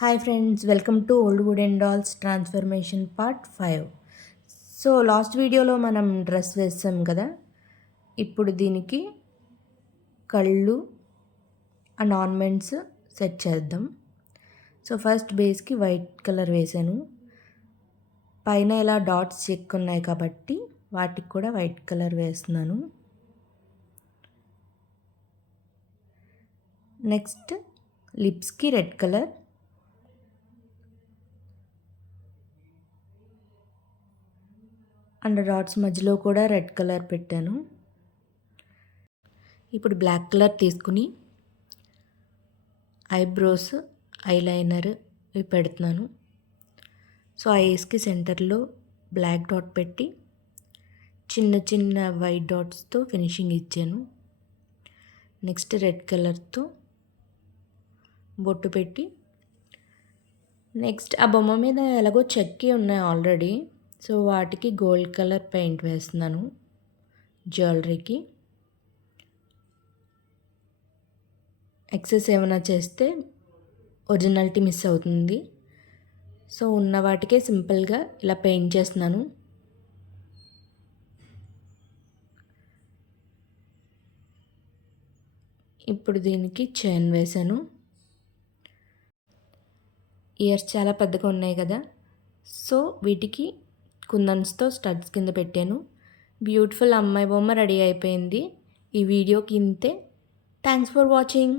Hi friends, welcome to old wooden dolls transformation part 5. So last వీడియోలో మనం dress వేసాం కదా. ఇప్పుడు దీనికి కళ్ళు అండ్ ఆర్నమెంట్స్ సెట్ చేద్దాం. సో ఫస్ట్ బేస్కి వైట్ కలర్ వేసాను. పైన ఇలా డాట్స్ చెక్ ఉన్నాయి కాబట్టి వాటికి కూడా వైట్ కలర్ వేస్తున్నాను. నెక్స్ట్ లిప్స్కి రెడ్ కలర్, అండ్ డాట్స్ మధ్యలో కూడా రెడ్ కలర్ పెట్టాను. ఇప్పుడు బ్లాక్ కలర్ తీసుకుని ఐబ్రోస్, ఐలైనర్ ఇవి పెడుతున్నాను. సో ఐస్కి సెంటర్లో బ్లాక్ డాట్ పెట్టి చిన్న చిన్న వైట్ డాట్స్తో ఫినిషింగ్ ఇచ్చాను. నెక్స్ట్ రెడ్ కలర్తో బొట్టు పెట్టి, నెక్స్ట్ ఆ బొమ్మ మీద ఎలాగో చెక్కి ఉన్నాయి ఆల్రెడీ. సో వాటికి గోల్డ్ కలర్ పెయింట్ వేస్తున్నాను జ్యువెలరీకి. ఎక్సెస్ ఏమైనా చేస్తే ఒరిజినాలిటీ మిస్ అవుతుంది. సో ఉన్న వాటికే సింపుల్గా ఇలా పెయింట్ చేస్తున్నాను. ఇప్పుడు దీనికి చైన్ వేసాను. ఇయర్స్ చాలా పెద్దగా ఉన్నాయి కదా, సో వీటికి కుందన్స్తో స్టడ్స్ కింద పెట్టాను. బ్యూటిఫుల్ అమ్మాయి బొమ్మ రెడీ అయిపోయింది. ఈ వీడియోకి ఇంతే. Thanks for watching.